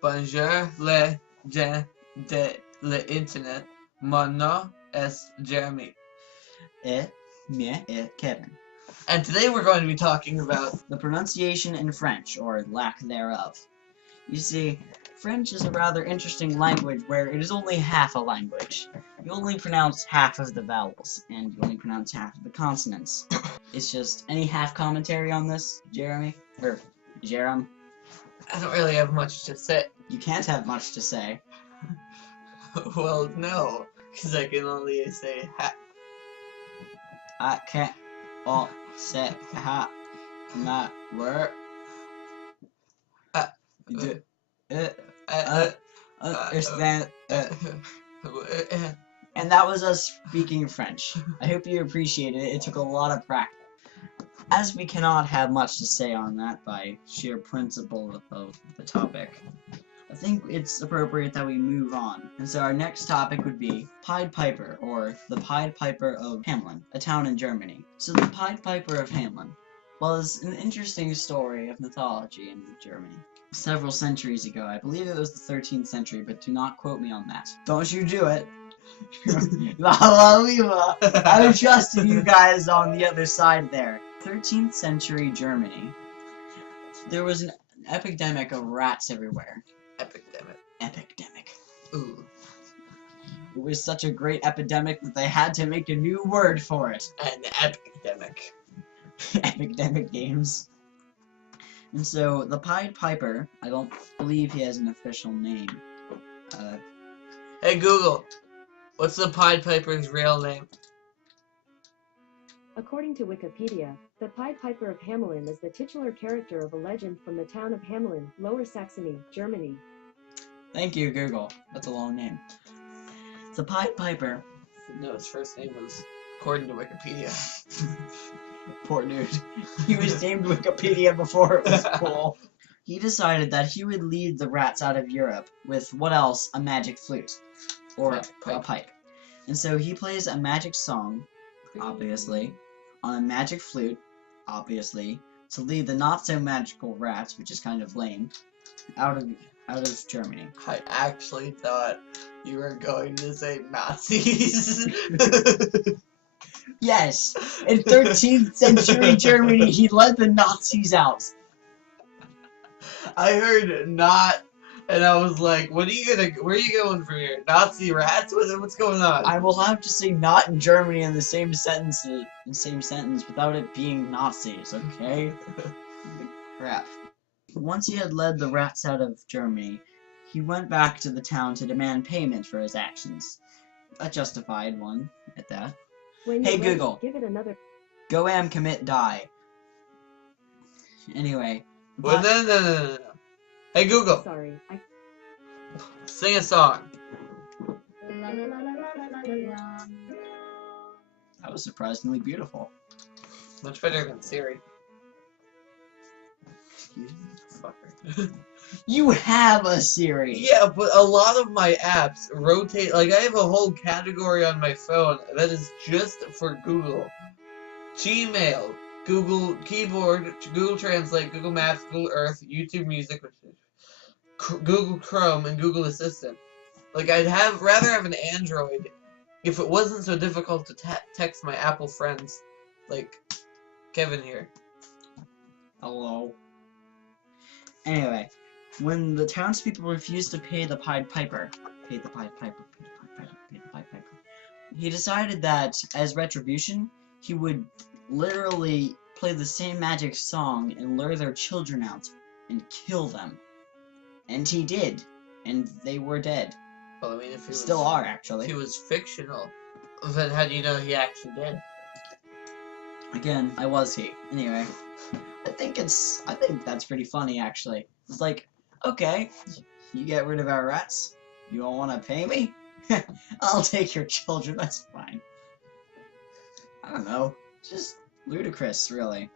Bonjour les gens de l'internet. Mon nom est Jeremy. Kevin. And today we're going to be talking about The pronunciation in French, or lack thereof. You see, French is a rather interesting language where it is only half a language. You only pronounce half of the vowels, and you only pronounce half of the consonants. It's just, any half commentary on this, Jeremy? Or, Jerem? I don't really have much to say. You can't have much to say. Well, no, because I can only say ha. I can't all say ha my word. Understand. And that was us speaking French. I hope you appreciated it. It took a lot of practice. As we cannot have much to say on that by sheer principle of the topic, I think it's appropriate that we move on. And so our next topic would be Pied Piper, or the Pied Piper of Hamelin, a town in Germany. So the Pied Piper of Hamelin was an interesting story of mythology in Germany. Several centuries ago, I believe it was the 13th century, but do not quote me on that. Don't you do it. I was trusting you guys on the other side there. 13th century Germany, there was an epidemic of rats everywhere. Epidemic. Ooh. It was such a great epidemic that they had to make a new word for it. An epidemic. Epidemic games. And so, the Pied Piper, I don't believe he has an official name. Hey Google, what's the Pied Piper's real name? According to Wikipedia, the Pied Piper of Hamelin is the titular character of a legend from the town of Hamelin, Lower Saxony, Germany. Thank you, Google. That's a long name. The Pied Piper. No, his first name was, according to Wikipedia. Poor dude. He was named Wikipedia before it was cool. He decided that he would lead the rats out of Europe with, what else? A magic flute. Or a pipe. And so he plays a magic song, obviously, on a magic flute, obviously, to lead the not-so-magical rats, which is kind of lame, out of Germany. I actually thought you were going to say Nazis. Yes, in 13th century Germany, he led the Nazis out. I heard not, and I was like, where are you going from here? Nazi rats? What's going on? I will have to say not in Germany in the same sentence without it being Nazis, okay? Crap. Once he had led the rats out of Germany, he went back to the town to demand payment for his actions. A justified one, at that. Hey Google, give it another. Go am commit die. Anyway. Well, no. Hey Google. Sorry, Sing a song. That was surprisingly beautiful. Much better than Siri. Excuse me? Fucker. You have a Siri! Yeah, but a lot of my apps rotate. Like, I have a whole category on my phone that is just for Google. Gmail, Google Keyboard, Google Translate, Google Maps, Google Earth, YouTube Music, Google Chrome, and Google Assistant. Like, I'd rather have an Android if it wasn't so difficult to text my Apple friends, like Kevin here. Hello. Anyway, when the townspeople refused to pay the Pied Piper, he decided that, as retribution, he would literally play the same magic song and lure their children out and kill them. And he did, and they were dead. Well, I mean, if he still are, actually. If he was fictional, then how do you know he actually did? Again, I was he. Anyway, I think that's pretty funny, actually. It's like, okay, you get rid of our rats. You don't want to pay me? I'll take your children. That's fine. I don't know. Just ludicrous, really.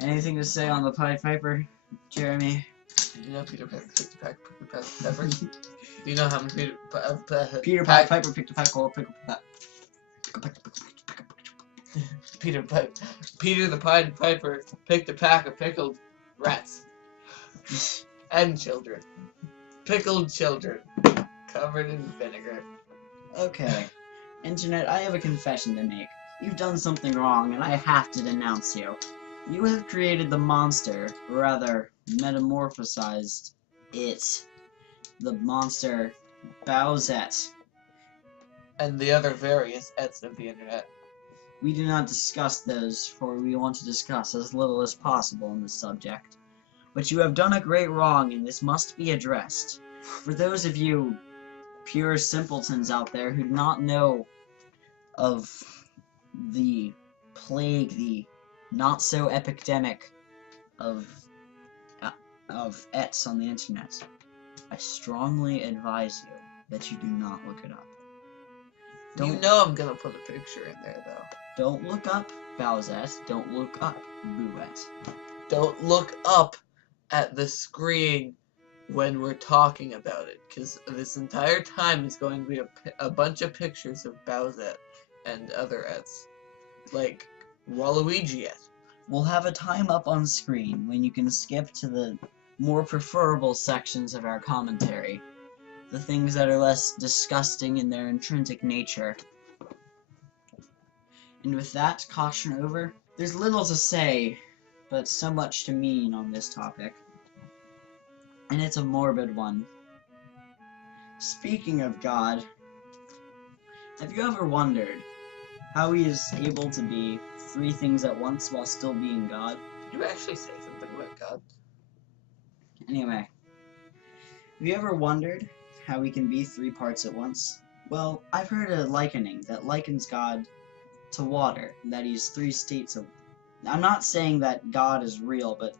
Anything to say on the Pied Piper, Jeremy? Do you know Peter Piper picked a pepper? Do you know how many Peter Piper picked a peck or pickle that? Peter the Pied Piper picked a pack of pickled rats and children. Pickled children. Covered in vinegar. Okay. Internet, I have a confession to make. You've done something wrong, and I have to denounce you. You have created the monster, or rather, metamorphosized it. The monster Bowsette. And the other various ets of the internet. We do not discuss those, for we want to discuss as little as possible on this subject. But you have done a great wrong, and this must be addressed. For those of you pure simpletons out there who do not know of the plague, the not-so-epidemic of ets on the internet, I strongly advise you that you do not look it up. You know I'm gonna put a picture in there, though. Don't look up Bowsette. Don't look up Booette. Don't look up at the screen when we're talking about it, because this entire time is going to be a bunch of pictures of Bowsette and other ets. Like Waluigi et. We'll have a time up on screen when you can skip to the more preferable sections of our commentary. The things that are less disgusting in their intrinsic nature. And with that caution over, there's little to say, but so much to mean on this topic. And it's a morbid one. Speaking of God, have you ever wondered how he is able to be three things at once while still being God? Did you actually say something about God? Anyway, have you ever wondered how he can be three parts at once? Well, I've heard a likening that likens God to water, that he's three states of... I'm not saying that God is real, but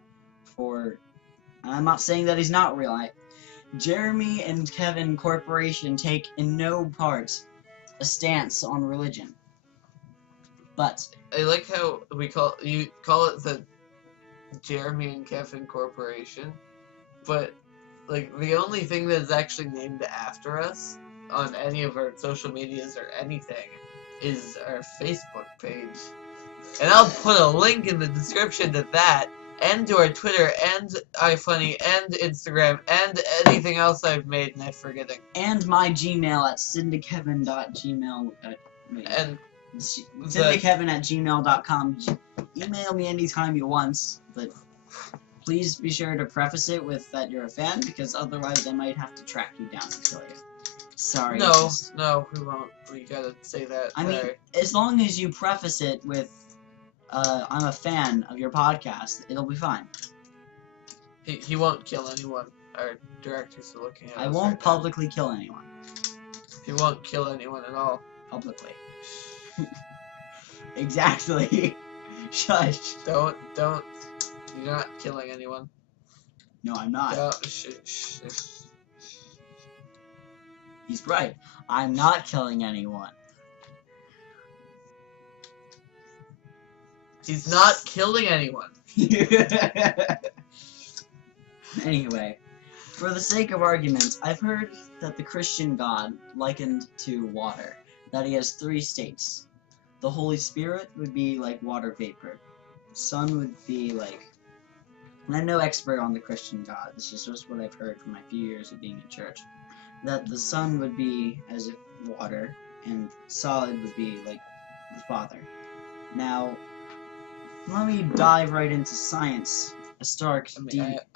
I'm not saying that he's not real. Jeremy and Kevin Corporation take in no part a stance on religion. But I like how you call it the Jeremy and Kevin Corporation, but like the only thing that is actually named after us on any of our social medias or anything is our Facebook page. And I'll put a link in the description to that, and to our Twitter, and iFunny, and Instagram, and anything else I've made and I'm forgetting. and my Gmail at syndikevin.gmail. And syndikevin@gmail.com. Email me anytime you want, but please be sure to preface it with that you're a fan, because otherwise I might have to track you down and kill you. Sorry. No, we won't. We gotta say that. I mean, as long as you preface it with, I'm a fan of your podcast, it'll be fine. He won't kill anyone. Our directors are looking at us. I won't right publicly kill anyone. now. He won't kill anyone at all. Publicly. Exactly. Shush. Don't. You're not killing anyone. No, I'm not. Don't. Shh. He's right. I'm not killing anyone. He's not killing anyone. Anyway, for the sake of argument, I've heard that the Christian God likened to water, that he has three states. The Holy Spirit would be like water vapor. Son would be like... And I'm no expert on the Christian God, this is just what I've heard from my few years of being in church. That the Son would be as if water, and solid would be like the Father. Now, let me dive right into science. A stark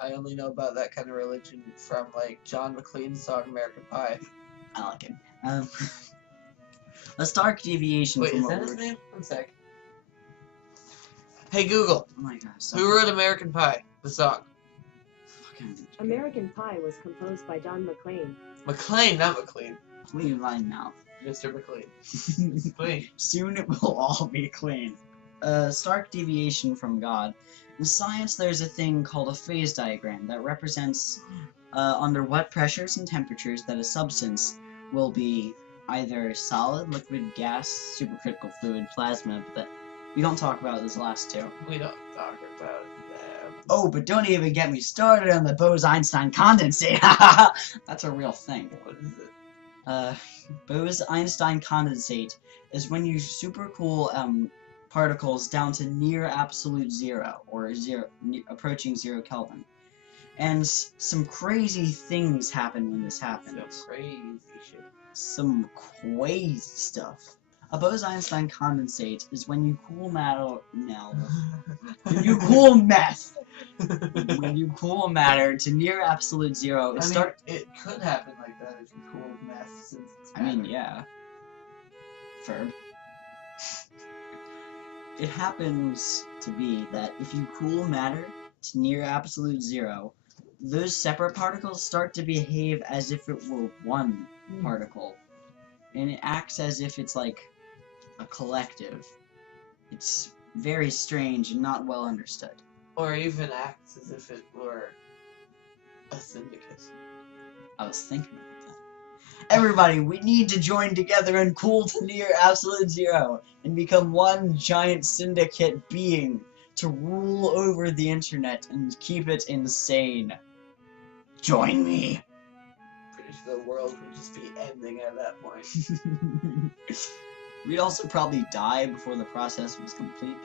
I only know about that kind of religion from like John McClane's song American Pie. I like it. A stark deviation Wait, from is what that his we're... name? One sec. Hey Google, Oh my gosh. who wrote American Pie? The song. American Pie was composed by Don McLean. McClane, not McLean. Clean my mouth. Mr. McLean. McLean. Soon it will all be clean. A stark deviation from God. In science, there's a thing called a phase diagram that represents under what pressures and temperatures that a substance will be either solid, liquid, gas, supercritical fluid, plasma, but we don't talk about those last two. We don't talk about them. Oh, but don't even get me started on the Bose-Einstein condensate. That's a real thing. What is it? Bose-Einstein condensate is when you supercool particles down to near absolute zero, or approaching 0 Kelvin. And some crazy things happen when this happens. Some crazy shit. Some crazy stuff. A Bose-Einstein condensate is when you cool matter. No. When you cool meth. When you cool matter to near absolute zero, I mean, it could happen like that if you cool meth, since it's I mean, matter. yeah. Verb. It happens to be that if you cool matter to near absolute zero, those separate particles start to behave as if it were one particle. And it acts as if it's like a collective. It's very strange and not well understood. Or even acts as if it were a syndicate. I was thinking about that. Everybody, we need to join together and cool to near absolute zero and become one giant syndicate being to rule over the internet and keep it insane. Join me! Pretty sure the world would just be ending at that point. We'd also probably die before the process was complete.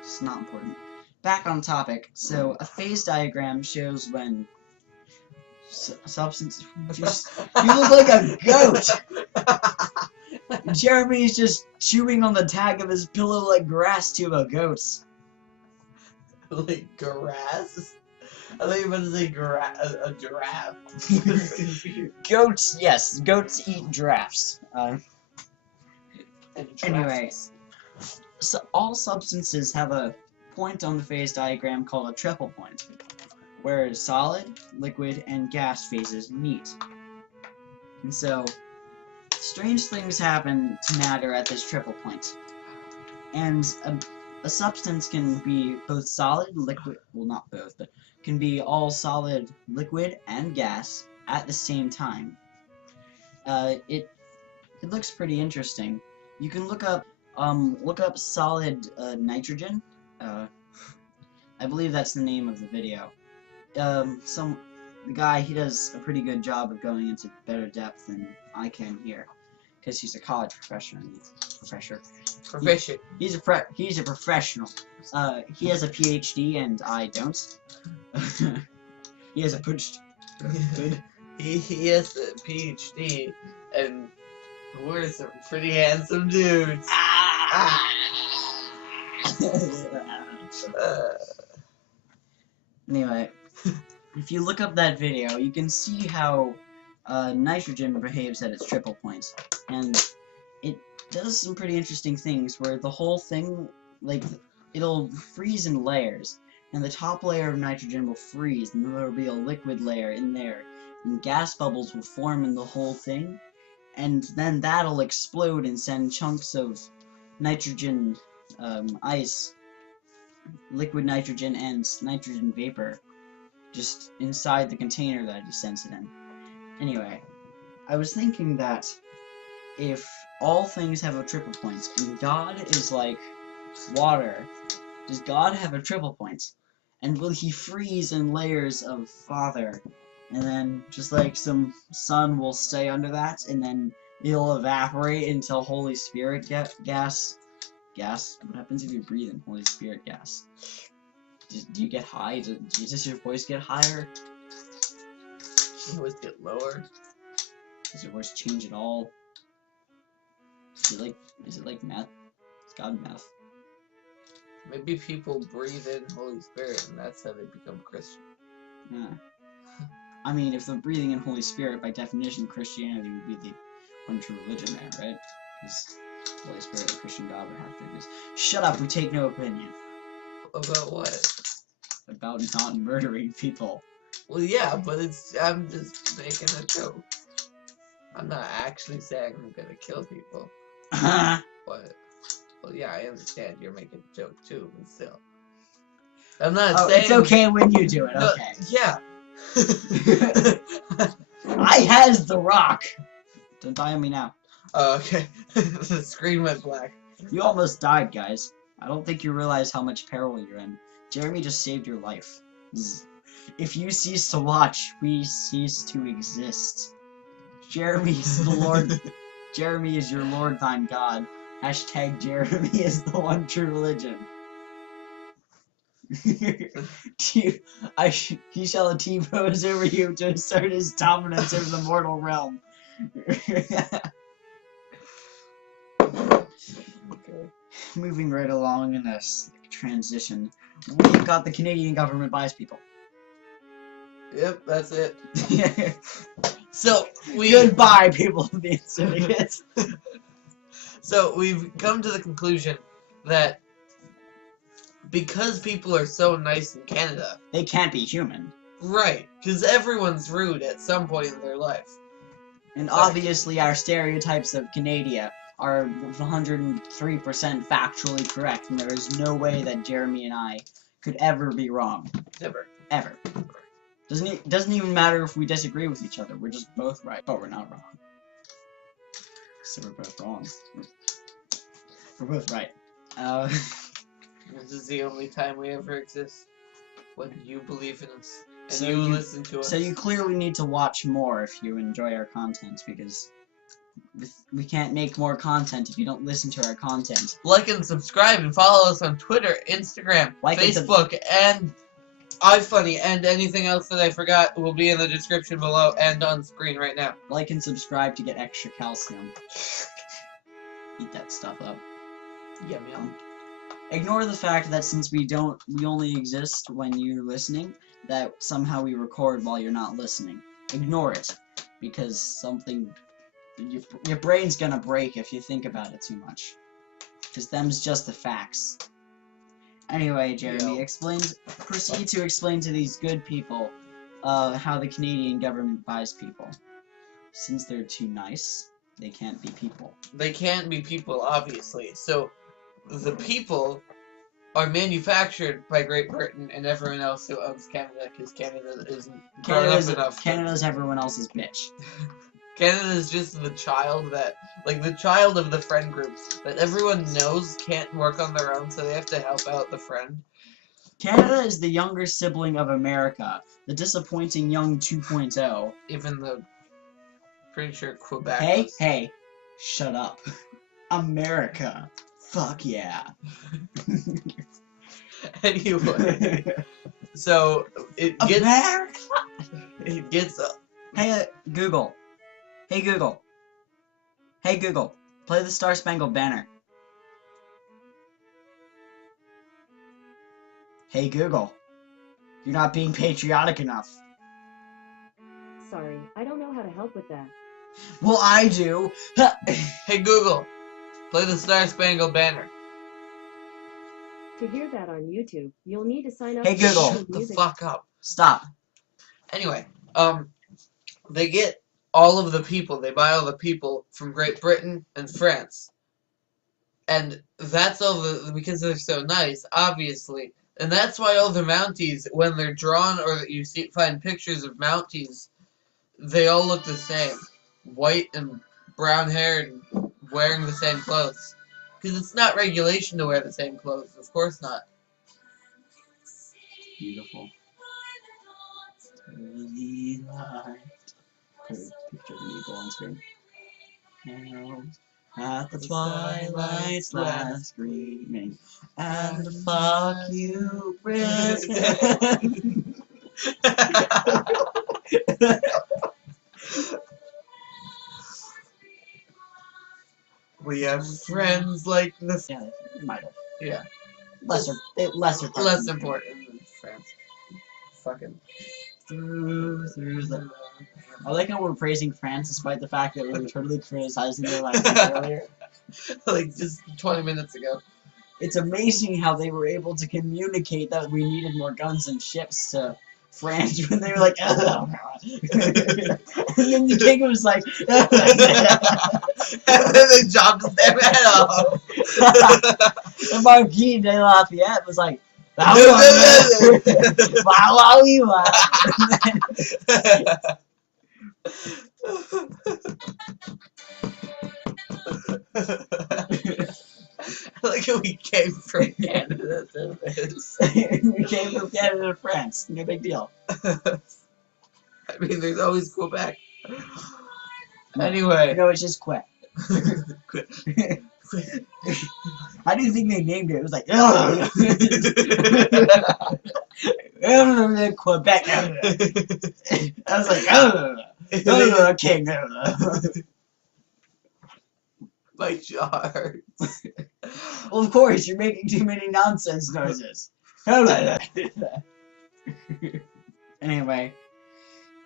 It's not important. Back on topic. So, a phase diagram shows when substance. Just, you look like a goat! Jeremy's just chewing on the tag of his pillow like grass to a goat. Like grass? I thought you were about to say a giraffe. Goats, yes, goats eat giraffes. Anyway, so all substances have a point on the phase diagram called a triple point, where solid, liquid, and gas phases meet. And so, strange things happen to matter at this triple point. And a substance can be both solid, liquid, well not both, but can be all solid, liquid, and gas at the same time. It looks pretty interesting. You can look up solid nitrogen. I believe that's the name of the video. The guy, he does a pretty good job of going into better depth than I can here, because he's a college professor. He's a professional. He has a PhD and I don't. He has a pushed. He has a PhD and we're some pretty handsome dudes. Anyway, if you look up that video, you can see how nitrogen behaves at its triple point, and it does some pretty interesting things where the whole thing, like, it'll freeze in layers, and the top layer of nitrogen will freeze, and then there'll be a liquid layer in there, and gas bubbles will form in the whole thing, and then that'll explode and send chunks of nitrogen, ice, liquid nitrogen, and nitrogen vapor just inside the container that it sends it in. Anyway, I was thinking that if all things have a triple point, and God is like water, does God have a triple point? And will he freeze in layers of Father? And then just like some sun will stay under that, and then it'll evaporate until Holy Spirit gas. What happens if you breathe in Holy Spirit gas? Do you get high? Does your voice get higher? Does your voice get lower? Does your voice change at all? Is it like meth? Is God meth? Maybe people breathe in Holy Spirit and that's how they become Christian. Yeah. I mean, if they're breathing in Holy Spirit, by definition, Christianity would be the one true religion there, right? Because Holy Spirit, the Christian God, would have to exist. Shut up, we take no opinion. About what? About not murdering people. Well, yeah, but I'm just making a joke. I'm not actually saying I'm gonna kill people. But, well, yeah, I understand you're making a joke too, but still. I'm not saying... It's okay when you do it, no, okay. Yeah. I has the rock! Don't die on me now. Oh, okay. The screen went black. You almost died, guys. I don't think you realize how much peril you're in. Jeremy just saved your life. If you cease to watch, we cease to exist. Jeremy is the Lord. Jeremy is your Lord thine God. Hashtag Jeremy is the one true religion. He shall T-pose over you to assert his dominance over the mortal realm. Okay. Moving right along in this transition, we've got the Canadian government buys people. Yep, that's it. So Goodbye, people of the syndicates. So we've come to the conclusion that because people are so nice in Canada, They can't be human. right? Because everyone's rude at some point in their life. And Sorry. obviously our stereotypes of Canada are 103% factually correct, and there is no way that Jeremy and I could ever be wrong. Never. Ever. Doesn't even matter if we disagree with each other. We're just both right. But we're not wrong. So we're both wrong. We're both right. This is the only time we ever exist. When you believe in us. And So you you- listen to us. So you clearly need to watch more if you enjoy our content, because we can't make more content if you don't listen to our content. Like and subscribe and follow us on Twitter, Instagram, Like and Facebook, and iFunny, and anything else that I forgot will be in the description below and on screen right now. Like and subscribe to get extra calcium. Eat that stuff up. Yum yum. Ignore the fact that since we only exist when you're listening, that somehow we record while you're not listening. Ignore it, because your brain's gonna break if you think about it too much. Because them's just the facts. Anyway, Jeremy, Yo. proceed to explain to these good people how the Canadian government buys people. Since they're too nice, they can't be people. They can't be people, obviously. So, the people are manufactured by Great Britain and everyone else who owns Canada, because Canada isn't grown up enough. Canada's everyone else's bitch. Canada is just the child that, like, the child of the friend groups that everyone knows can't work on their own, so they have to help out the friend. Canada is the younger sibling of America, the disappointing young 2.0. Even though, pretty sure Quebec was... Hey, shut up. America. Fuck yeah. Anyway, so it gets... America! It gets... Hey, Google. Hey, Google. Hey, Google. Play the Star Spangled Banner. Hey, Google. You're not being patriotic enough. Sorry, I don't know how to help with that. Well, I do. Hey Google, play the Star Spangled Banner. To hear that on YouTube, you'll need to sign up Hey, for Google. YouTube Shut the Music. fuck up. Stop. Anyway, they get all of the people, they buy all the people from Great Britain and France. And that's all because they're so nice, obviously. And that's why all the Mounties, when they're drawn or that you find pictures of Mounties, they all look the same. White and brown haired, wearing the same clothes. Because it's not regulation to wear the same clothes. Of course not. Beautiful. Early light. Picture of an eagle on screen. Herald at the twilight's last gleaming, and fuck you, Britain. We have friends like the... Yeah, might have. Yeah. Lesser Less parts. important than France. Fucking... Through the... I like how we're praising France despite the fact that we were totally criticizing their language earlier. Like, just 20 minutes ago. It's amazing how they were able to communicate that we needed more guns and ships to France when they were like, oh, and then the king was like, And then they chopped their head off. the Marquis de Lafayette was like, wow, wow, you are. Like we came from Canada to this. We came from Canada to France. No big deal. I mean, there's always Quebec. Anyway. No, it's just quit. How do you think they named it? It was like Quebec. I was like, king. My jar. Well, of course, you're making too many nonsense noises. Anyway,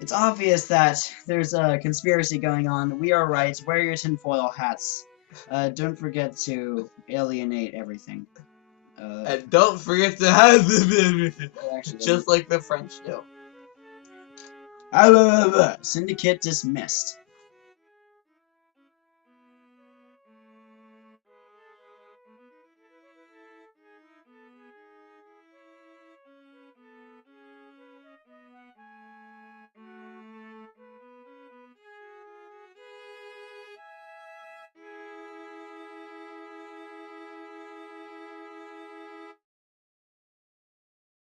it's obvious that there's a conspiracy going on. We are right. Wear your tinfoil hats. Don't forget to alienate everything. And don't forget to have them. Actually, Just like the French do. Syndicate dismissed.